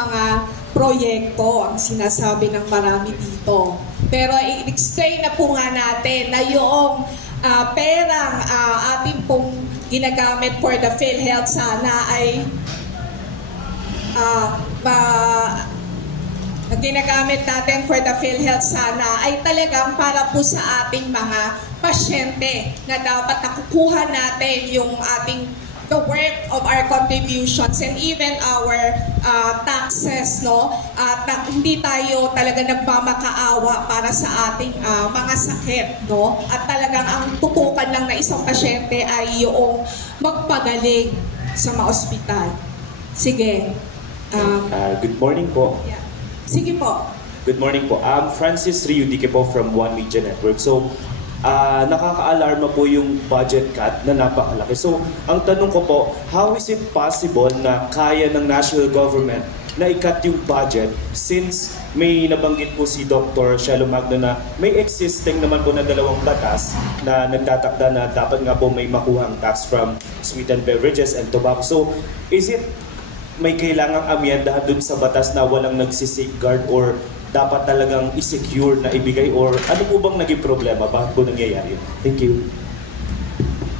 mga proyekto ang sinasabi ng marami dito. Pero i-explain na po nga natin na yung perang ating pong ginagamit for the PhilHealth sana ay ginagamit natin for the PhilHealth sana ay talagang para po sa ating mga pasyente na dapat nakukuha natin yung ating the worth of our contributions and even our taxes, no? At hindi tayo talaga nagmamakaawa para sa ating mga sakit, no? At talagang ang tutukan lang na isang pasyente ay yung magpagaling sa mga ospital. Sige. Good morning po. Yeah. Sige po. Good morning po. Francis Riudique po from One Media Network. So, nakaka-alarma po yung budget cut na napakalaki. So, ang tanong ko po, how is it possible na kaya ng national government na i-cut yung budget since may nabanggit po si Dr. Shelo Magno na may existing naman po na dalawang batas na nagtatakda na dapat nga po may makuhang tax from sweetened beverages and tobacco. So, is it may kailangang amyendahan dun sa batas na walang nagsisafeguard or dapat talagang i-secure na ibigay or ano po bang naging problema? Bakit po nangyayari? Thank you.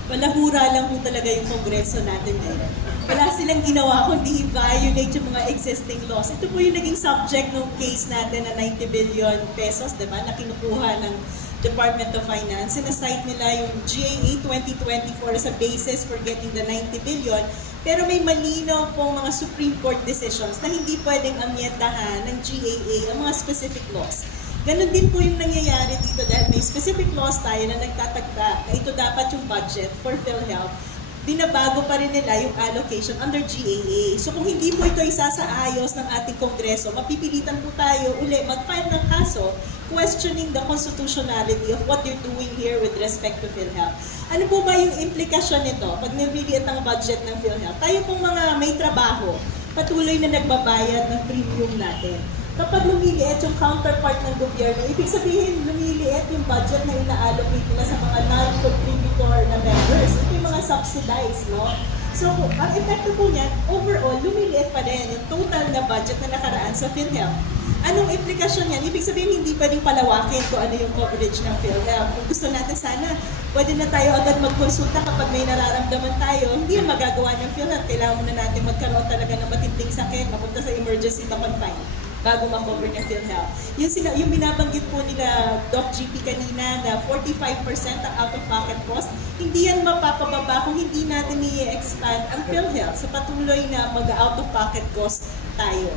Malahura lang po talaga yung kongreso natin ngayon. Wala silang ginawa kundi i-violate yung mga existing laws. Ito po yung naging subject ng case natin na 90 billion pesos, diba, na kinukuha ng Department of Finance. Sinasite nila yung GAA 2024 as a basis for getting the 90 billion. Pero may malinaw pong mga Supreme Court decisions na hindi pwedeng amyendahan ng GAA ang mga specific laws. Ganon din po yung nangyayari dito dahil may specific laws tayo na nagtatagda na ito dapat yung budget for PhilHealth. Binabago pa rin nila yung allocation under GAA. So kung hindi po ito isasaayos ng ating Kongreso, mapipilitan po tayo uli mag-file ng kaso questioning the constitutionality of what you're doing here with respect to PhilHealth. Ano po ba yung implikasyon nito pag nireliit ang budget ng PhilHealth? Tayo pong mga may trabaho, patuloy na nagbabayad ng premium natin. Kapag lumiliit yung counterpart ng gobyerno, ibig sabihin lumiliit yung budget na ina-allocate nila sa mga non-contributor na members. Ito yung mga subsidized, no? So, ang epekto po niyan, overall, lumiliit pa rin yung total na budget na nakaraan sa PhilHealth. Anong implikasyon niyan? Ibig sabihin, hindi pwedeng palawakin kung ano yung coverage ng PhilHealth. Kung gusto natin sana, pwede na tayo agad magkonsulta kapag may nararamdaman tayo. Hindi yung magagawa ng PhilHealth. Kailangan muna natin magkaroon talaga ng matinding sakit, mapunta sa emergency na confine bago ma-cover ng PhilHealth. Yung binabanggit po nila Doc GP kanina na 45% ang out-of-pocket cost, hindi yan mapapababa kung hindi natin i-expand ang PhilHealth. So patuloy na mag-out-of-pocket cost tayo.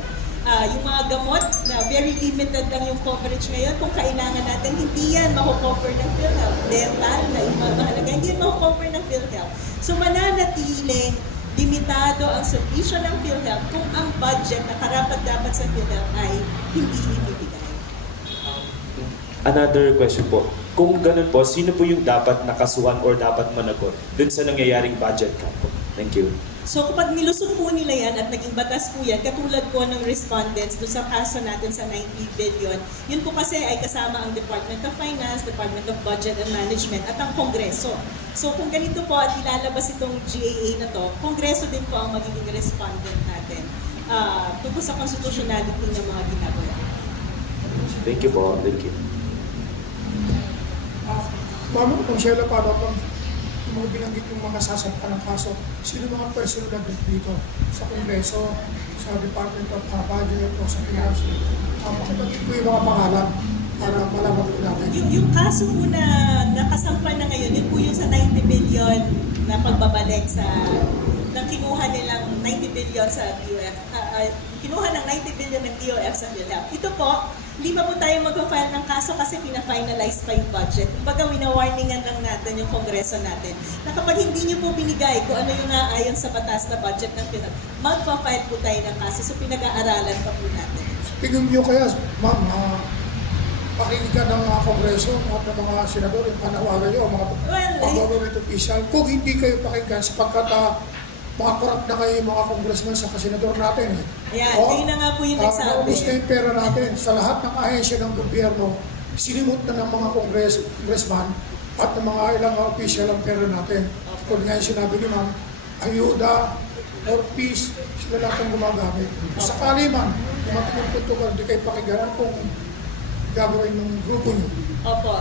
Yung mga gamot na very limited lang yung coverage ngayon, kung kailangan natin, hindi yan mako-cover ng PhilHealth. Dental na yung mahalaga, hindi yan mako-cover ng PhilHealth. So mananatiling limitado ang servisyo ng PhilHealth kung ang budget na karapat-dapat sa PhilHealth ay hindi ibibigay. Another question po. Kung ganun po, sino po yung dapat nakasuhan or dapat managot dun sa nangyayaring budget cut po? Thank you. So kapag nilusot po nila yan at naging batas po yan, katulad po ng respondents doon sa kaso natin sa 90 billion, yun po kasi ay kasama ang Department of Finance, Department of Budget and Management at ang Kongreso. So kung ganito po at ilalabas itong GAA na to, Kongreso din po ang magiging respondent natin tungkol sa constitutionality ng mga ginagawa. Thank you po. Thank you. Ma'am, kung Shelo, paano pang mga binanggit yung mga sasampa ng kaso, sino mga personal na dito sa Kongreso, sa Department of Budget o sa Finance? Pakibagin ko yung mga pangalan para malaman po natin. Yung kaso po na nakasampa na ngayon, yun po yung sa 90 billion na pagbabalik sa nang kinuha nilang 90 billion sa DOF, kinuha ng 90 billion ng DOF sa PhilHealth. Ito po, hindi pa po tayo mag-file ng kaso kasi pina-finalize pa yung budget. Kumbaga, wina-warningan lang natin yung Kongreso natin na kapag hindi nyo po binigay kung ano yung naayon sa batas na budget ng PhilHealth, mag-file po tayo ng kaso. So, pinag-aaralan pa po natin. Tingnan nyo kaya, ma'am, pakinggan ng mga Kongreso at ng mga senador, yung panawagan nyo, mga government official, kung hindi kayo pakinggan sapagkat makakorap na kayo yung mga congressman sa kasenador natin. Yeah, yun na nga po yung nagsabi. Gusto yung pera natin sa lahat ng ahensya ng gobyerno, sinimot na ng mga congressman at ng mga ilang official ang pera natin. Kung nga yung sinabi ni ma'am, ayuda, or peace, sila lahat ang gumagamit. Kung sakali man, dumating yung punto ka, hindi kayo pakigalan kung gagawin ng grupo nyo. Opo.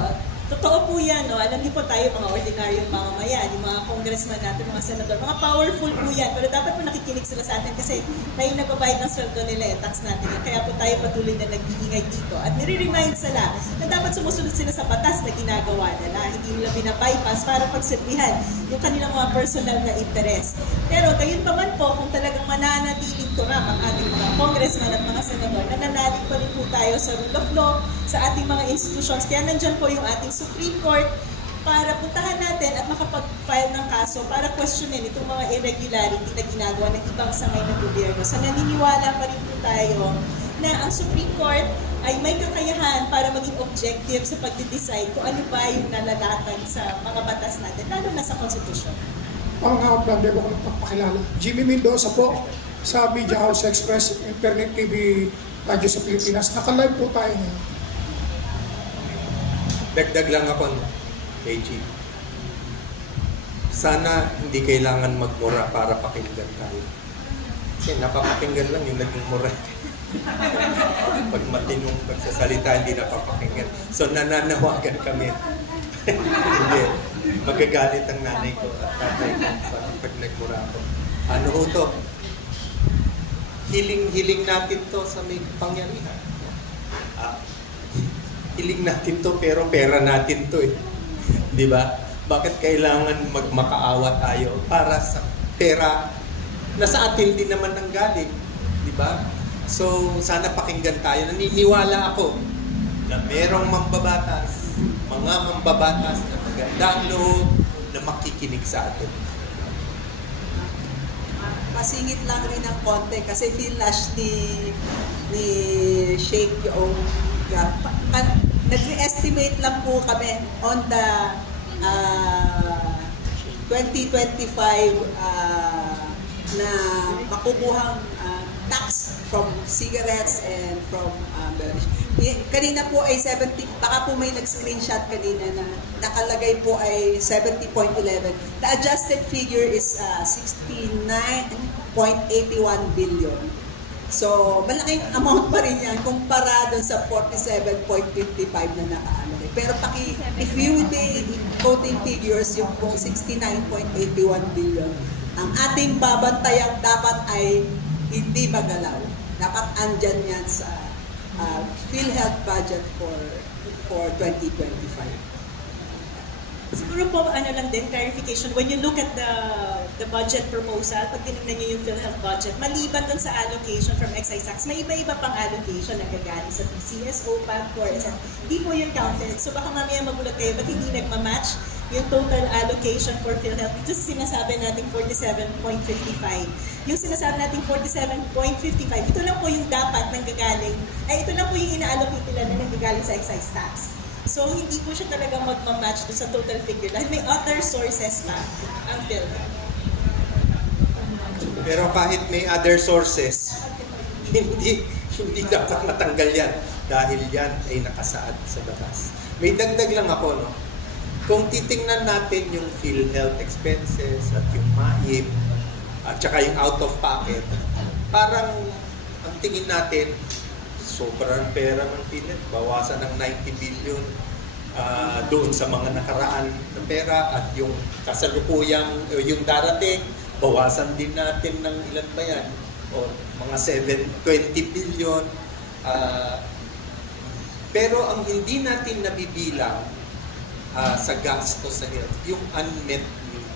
Totoo po yan, no? Alam niyo po tayo, mga ordinaryong mamamayan, yung mga congressman natin, mga senador, mga powerful po yan. Pero dapat po nakikinig sila sa atin kasi tayo nagbabayad ng sweldo nila, tax natin. Kaya po tayo patuloy na nag-iingay dito. At nire-remind sila na dapat sumusunod sila sa batas na ginagawa nila. Hindi nila binabypass para pagsilbihan yung kanilang mga personal na interest. Pero gayon pa man po, kung talagang mananatiling corrupt ang ating mga congressman at mga senador, nananalig pa rin po tayo sa rule of law, sa ating mga institutions. Kaya nandyan po yung ating Supreme Court para puntahan natin at makapag-file ng kaso para questionin itong mga irregularity na ginagawa ng ibang sangay ng gobyerno. So naniniwala pa rin po tayo na ang Supreme Court ay may kakayahan para maging objective sa pag-decide kung ano ba yung nalalatag sa mga batas natin, lalo na sa konstitusyon. Mga kapatid, ako nagpapakilala. Jimmy Mendoza po sa Media House Express, Internet TV, radyo sa Pilipinas. Naka-live po tayo ngayon. Dagdag lang ako, KG. Sana hindi kailangan magmura para pakinggan tayo. Kasi napapakinggan lang yung naging mura. Pag matinong pagsasalita, hindi napapakinggan. So nananawagan kami. Hindi. Magagalit ang nanay ko at tatay ko sa pag nagmura ako. Ano ho to? Hiling natin to sa may kapangyarihan. Hiling natin to pero pera natin to eh. Di ba? Bakit kailangan magmakaawa tayo para sa pera na sa atin din naman ang galing? Di ba? So, sana pakinggan tayo. Naniniwala ako na merong mambabatas, mga mambabatas na magandang loob na makikinig sa atin. Masingit lang rin ng konti kasi flash ni Sheikh yung nag-estimate lang po kami on the 2025 na makukuhang tax from cigarettes and from kanina po ay 70, baka po may nag-screenshot kanina na nakalagay po ay 70.11. The adjusted figure is 69.81 billion. So, malaking amount pa rin yan kumpara dun sa 47.55 na nakaalagay. Pero if you would be quoting figures, yung pong 69.81 billion, ang ating babantayang dapat ay hindi magalaw. Dapat andyan yan sa PhilHealth budget for 2025. Siguro po, lang din, clarification, when you look at the budget proposal, pag tinignan nyo yung PhilHealth budget, maliban dun sa allocation from excise tax, may iba-iba pang allocation na gagaling sa PCSO, PAGCOR, etc. Hindi po yung counted. So baka mamaya magulat kayo, ba't hindi nagmamatch yung total allocation for PhilHealth? Ito sinasabi natin 47.55. Yung sinasabi natin 47.55, ito lang po yung dapat nanggagaling, ito lang po yung ina-allocate nila na nanggagaling sa excise tax. So, hindi po siya talaga magmamatch doon sa total figure dahil may other sources pa ang PhilHealth. Pero kahit may other sources, hindi dapat matanggal yan dahil yan ay nakasaad sa batas. May dagdag lang ako, no? Kung titingnan natin yung PhilHealth expenses at yung MAIP at saka yung out of pocket, parang ang tingin natin, sobrang pera ng PhilHealth, bawasan ng 90 billion doon sa mga nakaraan na pera at yung kasalukuyang, yung darating, bawasan din natin ng ilan ba yan? O mga 20 billion. Pero ang hindi natin nabibilang sa gasto sa health, yung unmet need.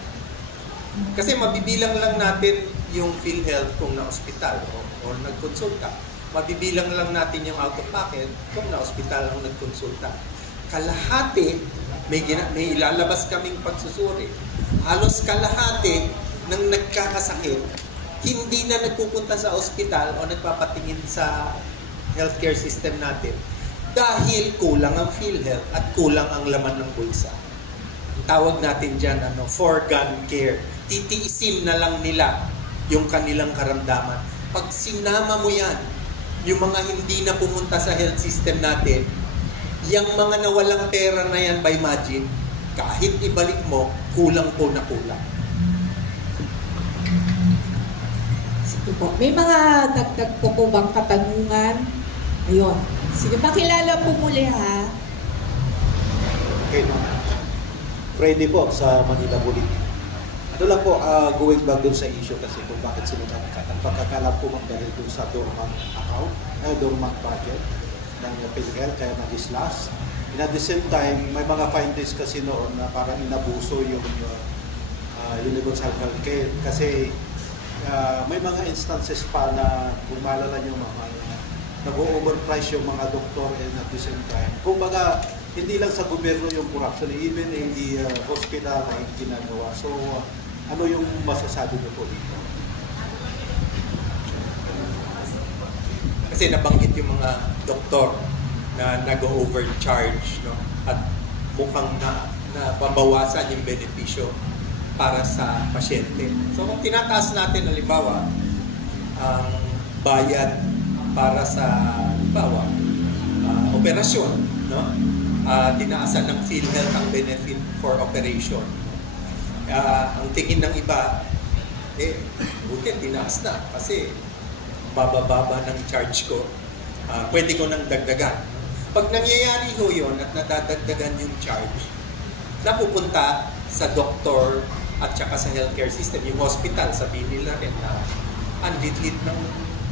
Kasi mabibilang lang natin yung PhilHealth kung na-hospital o nagkonsulta. Mabibilang lang natin yung out-of-pocket kung na-hospital ang nagkonsulta. Kalahati, may ilalabas kaming pagsusuri. Halos kalahati ng nagkakasakit, hindi na nagpupunta sa ospital o nagpapatingin sa healthcare system natin dahil kulang ang PhilHealth at kulang ang laman ng bulsa. Tawag natin dyan, foregone care. Titiisin na lang nila yung kanilang karamdaman. Pag sinama mo yan, yung mga hindi na pumunta sa health system natin, yung mga nawalang pera na yan by magic, kahit ibalik mo, kulang po na kulang. Ito po. May mga dagdag po bang katanungan? Ayun. Sige, pakilala po muli ha. Okay, no? Freddy po sa Manila Bulletin. Ano lang po, going back dun sa issue kasi kung bakit sila nagkat. Ang pagkakalam po dahil dun sa dormant account, dormant budget ng PhilHealth, kaya nag-slash. And at the same time, may mga findings kasi noon na parang inabuso yung universal healthcare. Kasi may mga instances pa na kung maalala nyo mga nag-overprice yung mga doktor and at the same time. Kung baga, hindi lang sa gobyerno yung corruption, even in the hospital na ginagawa. So, ano yung masasabi niyo po dito? Kasi nabanggit yung mga doktor na nag-overcharge, no? At mukhang nababawasan yung benepisyo para sa pasyente. So kung tinataas natin, halimbawa, ang bayad para sa, halimbawa, operasyon, no? Dinaasan ng PhilHealth ang benefit for operation. Ang tingin ng iba, buti tinaas na kasi bababa ng charge ko. Pwede ko nang dagdagan. Pag nangyayari ho yun at nadadagdagan yung charge, napupunta sa doktor at saka sa healthcare system, yung hospital, sabihin nila rin na ang lit-lit ng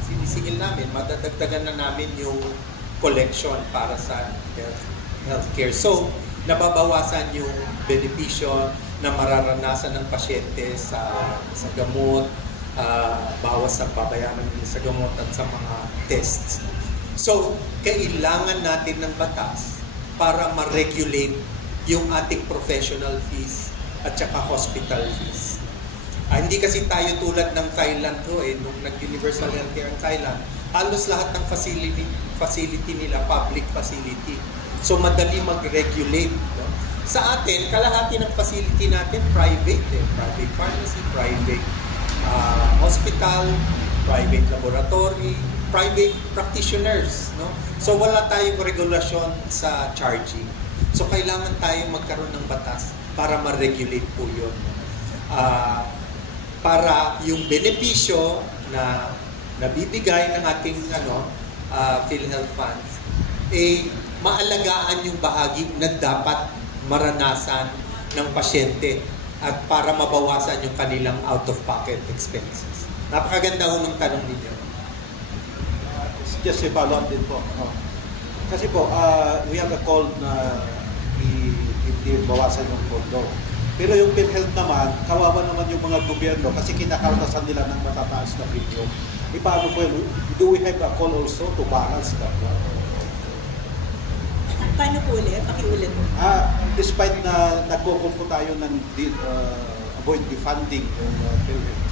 sinisingil namin, madadagdagan na namin yung collection para sa healthcare. So, nababawasan yung benepisyo na mararanasan ng pasyente sa gamot, bawas sa babayaran sa gamot at sa mga tests. So, kailangan natin ng batas para ma-regulate yung ating professional fees at saka hospital fees. Hindi kasi tayo tulad ng Thailand nung nag-universal healthcare ang Thailand, halos lahat ng facility nila, public facility. So, madali mag-regulate. No? Sa atin, kalahati ng facility natin, private. Private pharmacy, private hospital, private laboratory, private practitioners. No? So, wala tayong regulasyon sa charging. So, kailangan tayo magkaroon ng batas para ma-regulate po yun. Para yung benepisyo na nabibigay ng ating PhilHealth funds, maalagaan yung bahagi na dapat maranasan ng pasyente at para mabawasan yung kanilang out-of-pocket expenses. Napakaganda ho ng tanong ninyo. Just a follow-up din po. Kasi po, we have a call na hindi bawasan yung pondo. Pero yung PhilHealth naman, kawawa naman yung mga gobyerno kasi kinakaltasan nila ng matataas na premium. Paano po yun? Do we have a call also to balance that? Paano po ulit? Pakiulit mo. Despite na nagkukul po tayo ng avoid defunding yung PhilHealth.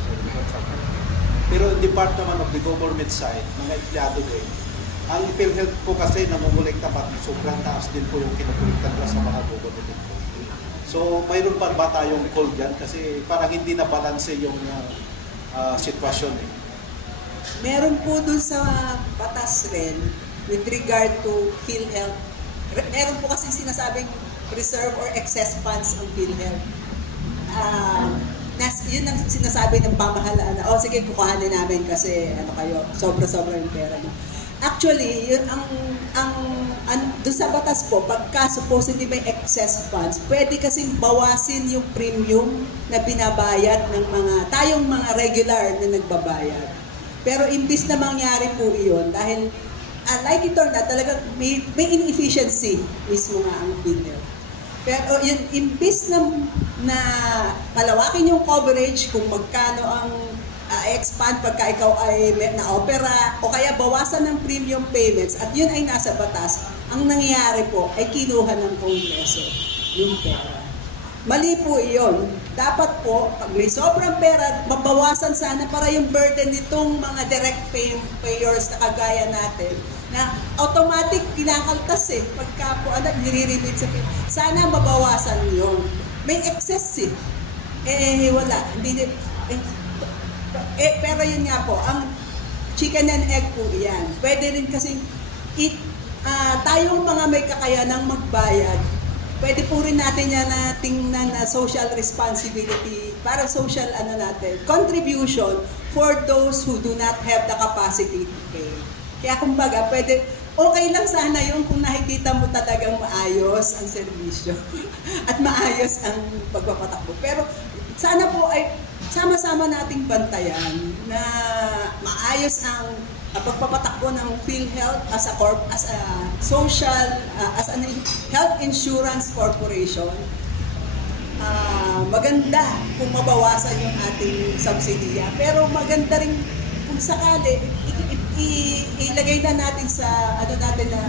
Pero in the part naman of the government side, mga empleyado din, ang PhilHealth po kasi namumulekta pa, sobrang taas din po yung kinakuliktan sa mga government employees. So, mayroon pa ba tayong call dyan? Kasi parang hindi na balanse yung sitwasyon. Meron po dun sa batas rin with regard to PhilHealth. Meron po kasi sinasabing reserve or excess funds ang PhilHealth. Yun ang sinasabi ng pamahalaan na, sige, kukuhanin namin kasi kayo, sobra-sobra yung pera mo. Actually, yun doon sa batas po, pagka supposedly may excess funds, pwede kasing bawasin yung premium na binabayad ng tayong mga regular na nagbabayad. Pero imbis na mangyari po iyon, dahil like it or not, talagang may inefficiency mismo nga ang PhilHealth. Pero yun, imbis na palawakin yung coverage kung magkano ang expand pagka ikaw ay na-opera o kaya bawasan ng premium payments at yun ay nasa batas, ang nangyayari po ay kinuha ng Kongreso yung pera. Mali po iyon. Dapat po, pag may sobrang pera, mabawasan sana para yung burden nitong mga direct payers na kagaya natin na automatic kinakaltas pagka po nire-remit sa pera. Sana mabawasan yun. May excess wala. Pero yun nga po, ang chicken and egg po yan. Pwede rin kasing tayong mga may kakayanang magbayad, pwede po rin natin yan na tingnan na social responsibility, para social contribution for those who do not have the capacity to pay. Kaya kumbaga, okay lang sana yung kung nakikita mo talagang maayos ang serbisyo at maayos ang pagpapatakbo. Pero sana po ay sama-sama nating bantayan na maayos ang pagpapatakbo ng PhilHealth as a social, as a health insurance corporation. Maganda kung mabawasan yung ating subsidiya. Pero maganda rin kung sakali, ilagay na natin sa natin na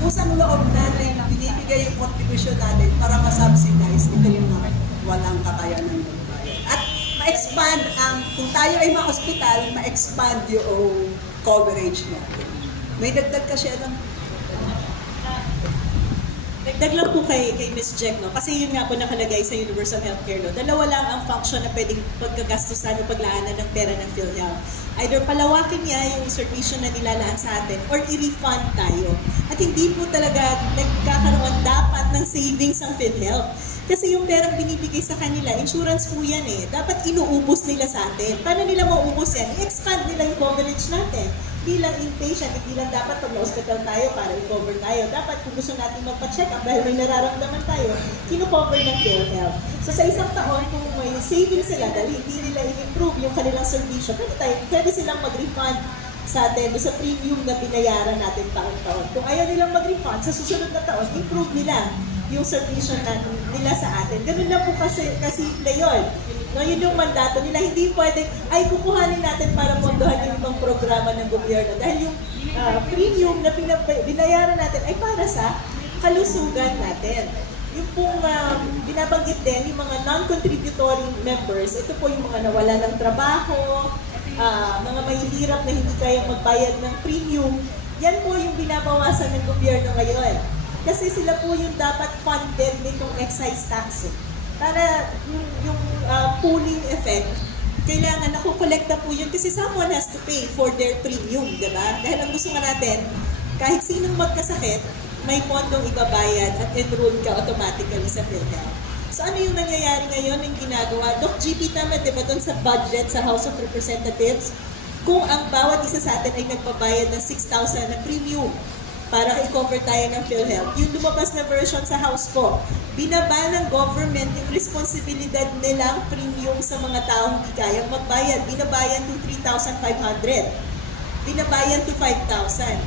kusang loob natin, binibigay yung contribution natin para ma-subsidize ito yung mga walang kakayanan magbayad. At ma-expand kung tayo ay ma-hospital, ma-expand yung coverage natin. May dagdag ka siya lang. Dagdag lang po kay Ms. Jek, no? Kasi yun nga po nakalagay sa Universal Healthcare Law. Dalawa lang ang function na pwedeng pagkagastusan o paglaanan ng pera ng PhilHealth. Either palawakin niya yung serbisyo na nilalaan sa atin or i-refund tayo. At hindi po talaga nagkakaroon dapat ng savings ang PhilHealth. Kasi yung perang binibigay sa kanila, insurance po yan eh. Dapat inuubos nila sa atin. Paano nila mauubos yan? I-expand nila yung coverage natin. Bilang inpatient, hindi lang dapat pag na-hospital tayo para i-cover tayo. Dapat kung gusto natin magpa-check up dahil may nararamdaman tayo, kino-cover ng PhilHealth. So sa isang taon, kung may savings sila dahil hindi nila i-improve yung kanilang servisyo, pwede silang mag-refund sa atin sa premium na binayaran natin taon-taon. Kung ayaw nilang mag-refund, sa susunod na taon, improve nila yung servisyo nila sa atin. Ganun lang po kasimple yun. No, yun yung mandato nila. Hindi pwedeng, kukuhanin natin para pondohan yung ibang programa ng gobyerno. Dahil yung premium na binayaran natin ay para sa kalusugan natin. Yung pong binabanggit din, yung mga non-contributory members, ito po yung mga nawala ng trabaho, mga mahihirap na hindi kaya magbayad ng premium, yan po yung binabawasan ng gobyerno ngayon. Kasi sila po yung dapat funded nitong excise tax. Para yung pooling effect, kailangan nakukolekta po yun kasi someone has to pay for their premium, di ba? Dahil ang gusto nga natin, kahit sinong magkasakit, may pondong ibabayad at enroll ka automatically sa PhilHealth. So ano yung nangyayari ngayon yung ginagawa? Doc GP, tama diba doon sa budget sa House of Representatives, kung ang bawat isa sa atin ay nagbabayad ng 6,000 na premium para i-cover tayo ng PhilHealth. Yung lumabas na version sa House po, binaba ng government yung responsibilidad nilang premium sa mga taong hindi kayang magbayad. Binabayan to 3,500. Binabayan to 5,000.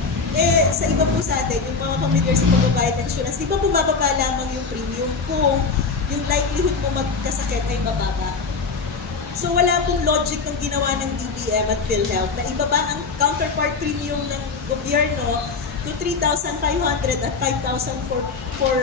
Sa iba po sa atin, yung mga familiar sa pagbabayad ng insurance, di ba bumababa lamang yung premium kung yung likelihood mo magkasakit ay mababa? So wala pong logic ng ginawa ng DBM at PhilHealth na ibaba ang counterpart premium ng gobyerno to 3,500 at 5,000 for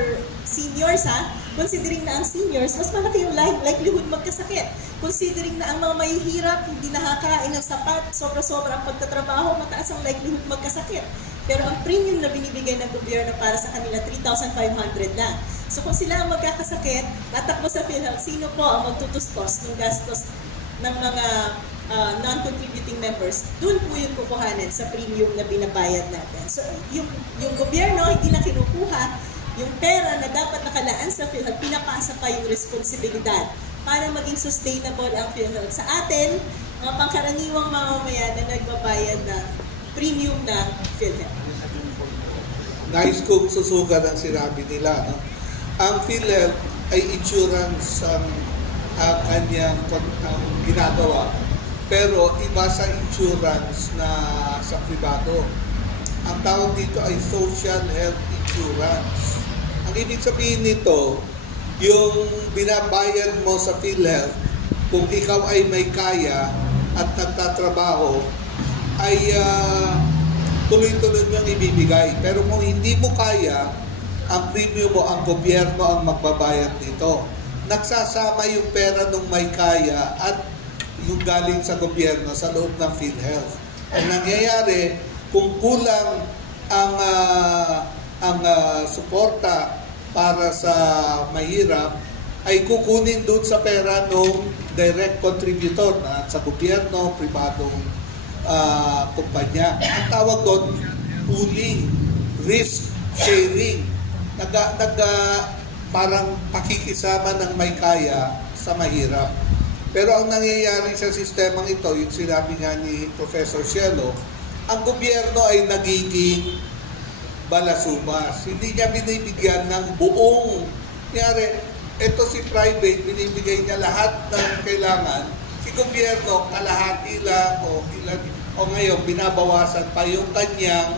seniors, ha? Considering na ang seniors, mas malaki yung likelihood magkasakit. Considering na ang mga mahihirap, hindi nakakain ng sapat, sobra-sobra ang pagtatrabaho, mataas ang likelihood magkasakit. Pero ang premium na binibigay ng gobyerno para sa kanila, 3,500 na. So kung sila ang magkakasakit, tatakbo sa PhilHealth, sino po ang magtutustos ng gastos ng mga non-contributing members? Doon po yung kukuhanin sa premium na binabayad natin. So yung gobyerno hindi na kinukuha yung pera na dapat nakalaan sa PhilHealth, pinapasa pa yung responsibilidad para maging sustainable ang PhilHealth sa atin, mga pangkaraniwang mamamayan na nagbabayad ng premium ng PhilHealth. Nais kong susugan ang sinabi nila. No? Ang PhilHealth ay insurance ang kanyang ginagawa. Pero iba sa insurance na sa pribado. Ang tawag dito ay social health insurance. Ang ibig sabihin nito, yung binabayad mo sa PhilHealth, kung ikaw ay may kaya at nagtatrabaho, ay tuloy-tuloy niyang ibibigay. Pero kung hindi mo kaya, ang premium mo, ang gobyerno ang magbabayad nito. Nagsasama yung pera ng may kaya at yung galing sa gobyerno sa loob ng PhilHealth. Ang nangyayari, kung kulang ang suporta para sa mahirap, ay kukunin doon sa pera ng direct contributor na sa gobyerno, pribadong kumpanya. Ang tawag doon, pooling, risk sharing. Parang pakikisama ng may kaya sa mahirap. Pero ang nangyayari sa sistemang ito, yung sinabi nga ni Professor Cielo, ang gobyerno ay nagiging balasubas. Hindi niya binibigyan ng buong. Kunyari, ito si private, binibigay niya lahat ng kailangan. Si gobyerno, kalahati lang o ngayon, binabawasan pa yung kanyang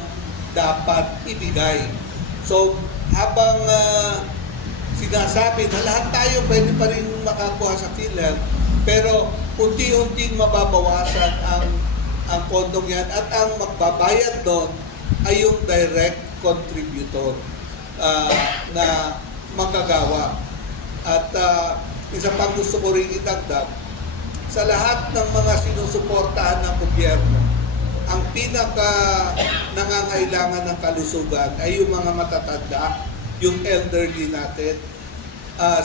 dapat ibigay. So, habang sinasabi na lahat tayo pwede pa rin makakuha sa PhilHealth, pero unti-unting mababawasan ang pondong yan at ang magbabayad doon ay yung direct contributor na magagawa. At isa pang gusto ko rin itagdag, sa lahat ng mga sinusuportahan ng gobyerno, ang pinaka nangangailangan ng kalusugan ay yung mga matatanda, yung elderly natin,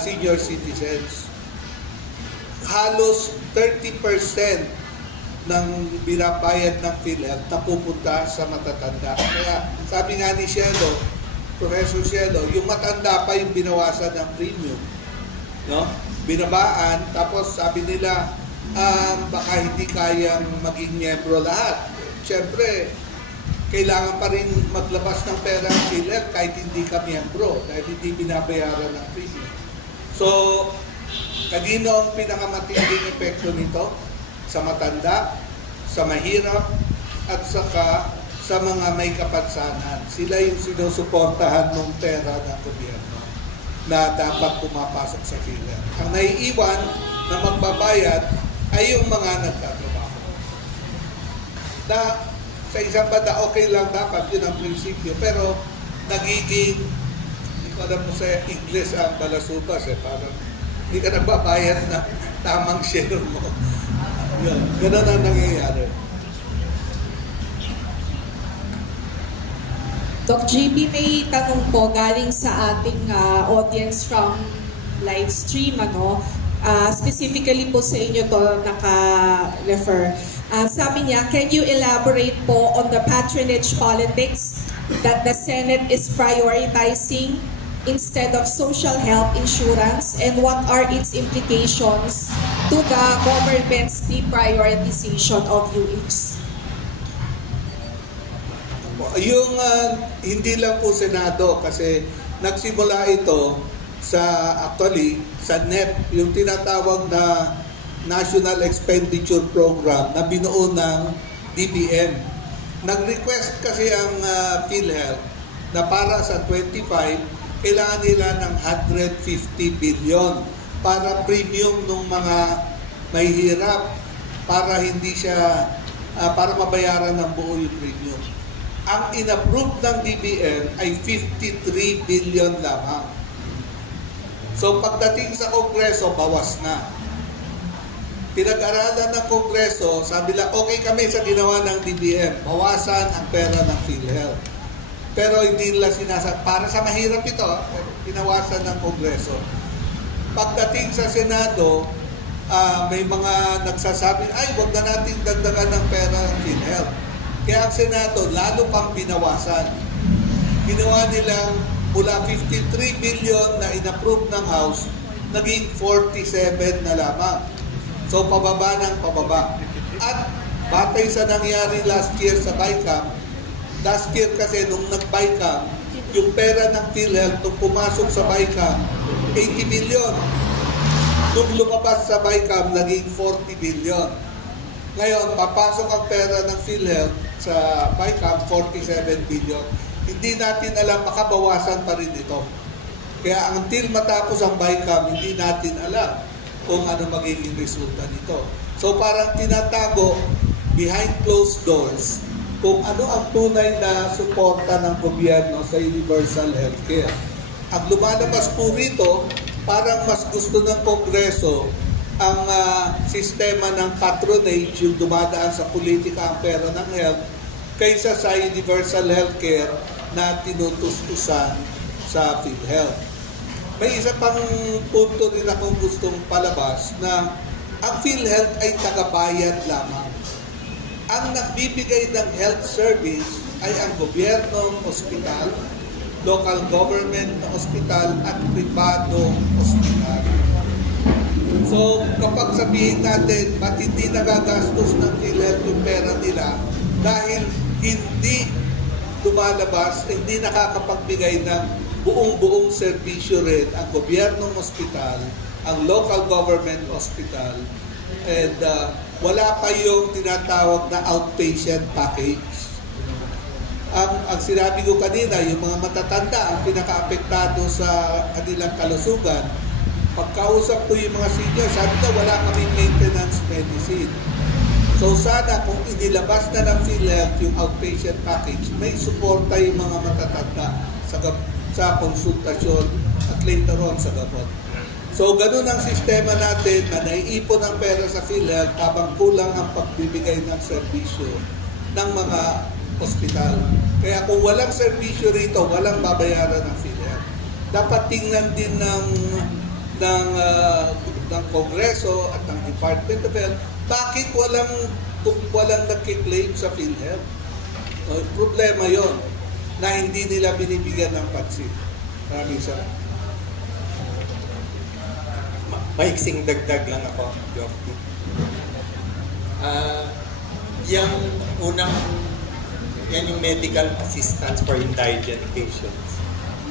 senior citizens. Halos 30% ng binabayad ng PhilHealth na pupunta sa matatanda. Kaya sabi nga ni Cielo, Professor Cielo, yung matanda pa yung binawasan ng premium. No? Binabaan, tapos sabi nila, baka hindi kayang maging miyembro lahat. Siyempre, kailangan pa rin maglabas ng pera ng PhilHealth kahit hindi ka miyembro dahil hindi binabayaran ng premium. So, kanino ang pinakamatinding epekto nito? Sa matanda, sa mahirap, at saka sa mga may kapansanan. Sila yung sinusuportahan ng pera ng gobyerno na dapat pumapasok sa PhilHealth. Ang naiiwan na magbabayad ay yung mga nagtatrabaho. Na sa isang banda, okay lang dapat, yun ang prinsipyo. Pero nagiging, hindi ko alam mo sa English ang balasubas parang hindi ka nagbabayad na tamang share mo. Yun, ganun ang nangyayari. Doc JB, may tanong po galing sa ating audience from live stream, specifically po sa inyo to naka-refer. Sabi niya, can you elaborate po on the patronage politics that the Senate is prioritizing instead of social health insurance, and what are its implications to the government's deprioritization of UH? Yung hindi lang po Senado kasi nagsimula ito actually sa NEP, yung tinatawag na National Expenditure Program na binuo ng DBM. Nag-request kasi ang PhilHealth na para sa 25 kailangan nila ng 150 billion para premium ng mga mahihirap, para hindi siya para mabayaran ng buo yung premium. Ang inapprove ng DBM ay 53 billion lamang. So pagdating sa Kongreso, bawas na. Pinag-aralan ng Kongreso, sabi lang, okay kami sa ginawa ng DBM, bawasan ang pera ng PhilHealth. Pero hindi nila sinasabi, para sa mahirap ito, pinawasan ng Kongreso. Pagdating sa Senado, may mga nagsasabi, ay, wag na natin dagdagan ng pera ng PhilHealth. Kaya ang Senado, lalo pang binawasan. Ginawa nilang mula 53 billion na inapprove ng House, naging 47 na lamang. So, pababa ng pababa. At batay sa nangyari last year sa BICAM, last year kasi nung nag-BICAM, yung pera ng PhilHealth nung pumasok sa BICAM, 80 billion. Nung lumabas sa BICAM, naging 40 billion. Ngayon, papasok ang pera ng PhilHealth sa BICAM, 47 billion. Hindi natin alam, makabawasan pa rin ito. Kaya until matapos ang BICAM, hindi natin alam kung ano magiging resulta nito. So parang tinatago behind closed doors kung ano ang tunay na suporta ng gobyerno sa universal healthcare. Ang lumalabas po rito, parang mas gusto ng Kongreso ang sistema ng patronage, yung dumadaan sa politika ang pera ng health, kaysa sa universal healthcare na tinutustusan sa PhilHealth. May isa pang punto rin akong gustong palabas na ang PhilHealth ay tagabayad lamang. Ang nagbibigay ng health service ay ang gobyernong ospital, local government na ospital at pribadong ospital. So, kapag sabihin natin, ba't hindi nagagastos ng PhilHealth yung pera nila dahil hindi lumalabas, hindi nakakapagbigay ng buong-buong serbisyo rin ang gobyernong ospital, ang local government hospital, and wala pa yung tinatawag na outpatient package. Ang sinabi ko kanina, yung mga matatanda ang pinaka-apektado sa kanilang kalusugan. Pagkausap ko yung mga senior, sabi ko wala kaming maintenance medicine. So sana kung inilabas na ng PhilHealth yung outpatient package, may suporta yung mga matatanda sa konsultasyon at later on sa gamot. So ganun ang sistema natin na naiipon ang pera sa PhilHealth habang kulang ang pagbibigay ng serbisyo ng mga ospital. Kaya kung walang serbisyo rito, walang babayaran ng PhilHealth. Dapat tingnan din ng Kongreso at ng Department of Health, bakit walang nagkiklaim sa PhilHealth? Problema yon na hindi nila binibigyan ng pansin. Maraming salamat. Maiksing dagdag lang ako, Joffy. Yan yung medical assistance for indigent patients.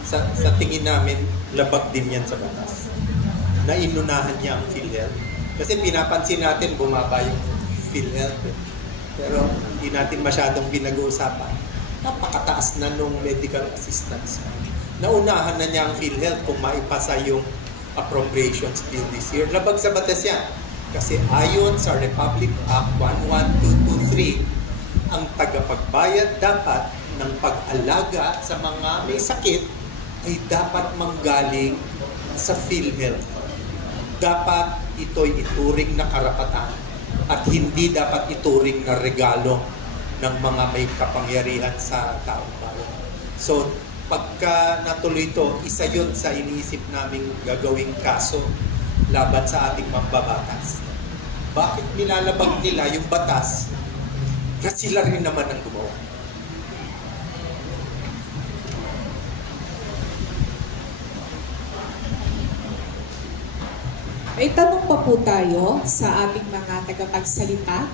Sa tingin namin, labag din yan sa batas. Na inunahan niya ang PhilHealth. Kasi pinapansin natin, bumaba yung PhilHealth. Pero hindi natin masyadong pinag-uusapan. Napakataas na nung medical assistance. Naunahan na niya ang PhilHealth kung maipasa yung appropriations bill this year. Labag sa batas yan. Kasi ayon sa Republic Act 11223, ang tagapagbayad dapat ng pag-alaga sa mga may sakit ay dapat manggaling sa PhilHealth. Dapat ito'y ituring na karapatan at hindi dapat ituring na regalo ng mga may kapangyarihan sa taong bayan. So, pagka natuloy ito, isa yun sa iniisip naming gagawing kaso laban sa ating mambabatas. Bakit nilalabag nila yung batas na sila rin naman ang gumawa? May tanong pa po tayo sa ating mga tagapagsalita.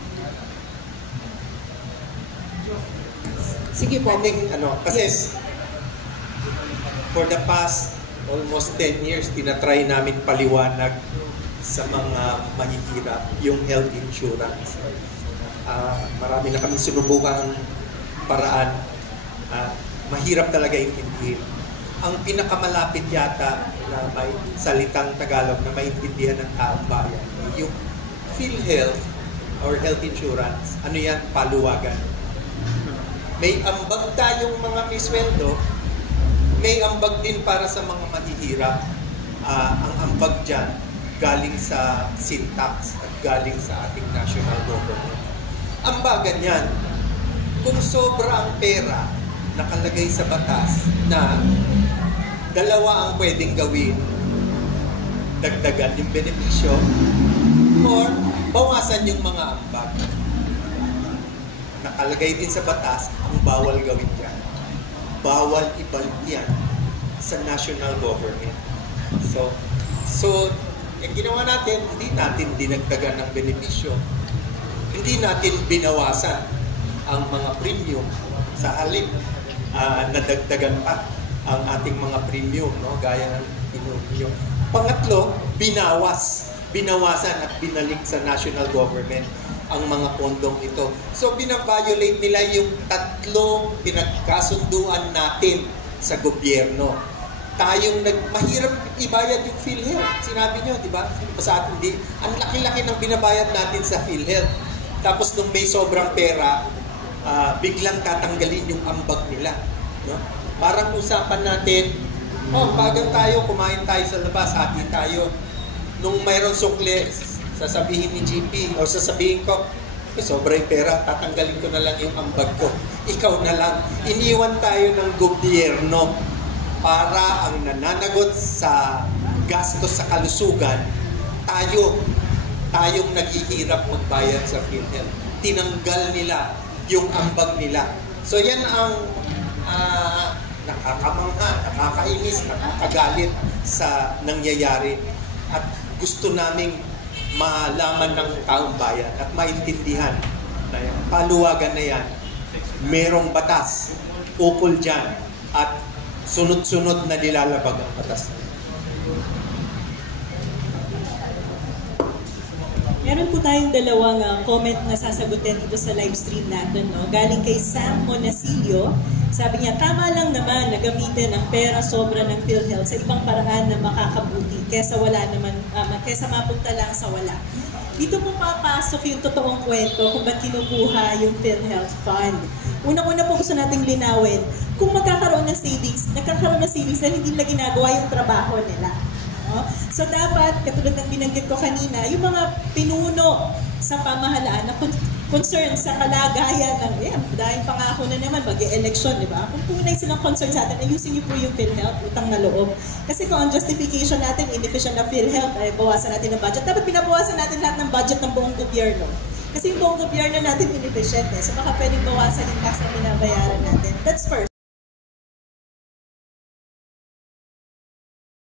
Sige po. I think, kasi for the past almost 10 years, tinatry namin paliwanag sa mga mahihirap yung health insurance. Marami na kami sinubukang paraan. Mahirap talaga intindihin. Ang pinakamalapit yata na may salitang Tagalog na maintindihan ng taong bayan, yung PhilHealth or health insurance, ano yan? Paluwagan. May ambag tayong mga may sweldo, may ambag din para sa mga mahihirap. Ang ambag dyan, galing sa syntax at galing sa ating national government. Ambagan yan. Kung sobra ang pera nakalagay sa batas na dalawa ang pwedeng gawin, dagdagan yung benepisyo or bawasan yung mga ambag. Nakalagay din sa batas ang bawal gawin yan. Bawal ibalik yan sa national government. So yung ginawa natin, hindi natin dinagdagan ng benepisyo. Hindi natin binawasan ang mga premium. Sa halip, nadagdagan pa ang ating mga premium, no? Gaya ng premium. Pangatlo, binawasan at binalik sa national government ang mga pondong ito. So, binaviolate nila yung tatlong pinagkasunduan natin sa gobyerno. Tayong mahirap ibayad yung PhilHealth. Sinabi nyo, di ba? Sa atin, di. Ang laki-laki ng binabayad natin sa PhilHealth. Tapos nung may sobrang pera, biglang tatanggalin yung ambag nila. No? Parang usapan natin, bagang tayo, kumain tayo sa labas, hati tayo. Nung mayroong sukle, sasabihin ni GP, o sasabihin ko, sobrang pera, tatanggalin ko na lang yung ambag ko. Ikaw na lang. Iniwan tayo ng gobyerno para ang nananagot sa gastos sa kalusugan, tayong naghihirap magbayad sa PhilHealth. Tinanggal nila yung ambag nila. So yan ang nakakamangha, nakakainis, nakakagalit sa nangyayari. At gusto naming malaman ng taong bayan at maintindihan na yung paluwagan na yan, merong batas ukol dyan at sunod-sunod na nilalabag ang batas. Meron po tayong dalawang comment na sasagutin dito sa live stream natin. No? Galing kay Sam Monasilio. Sabi niya, tama lang naman na gamitin ang pera sobra ng PhilHealth sa ibang paraan na makakabuti kesa wala naman, kesa mapunta lang sa wala. Dito po papasok yung totoong kwento kung ba't kinukuha yung PhilHealth Fund. Unang-una po gusto nating linawin, kung magkakaroon ng savings, nagkakaroon ng savings na hindi nila ginagawa yung trabaho nila. No? So dapat, katulad ng binanggit ko kanina, yung mga pinuno sa pamahalaan na concern sa kalagayan ng, dahil pangako na naman, mag-e-election, di ba? Kung tunay silang concern sa atin, ayusin niyo po yung PhilHealth, utang na loob. Kasi kung ang justification natin, inefficient na PhilHealth, ay bawasan natin ang budget, dapat pinabawasan natin lahat ng budget ng buong gobyerno. Kasi yung buong gobyerno natin inefficient So baka pwedeng bawasan yung tax na binabayaran natin. That's first.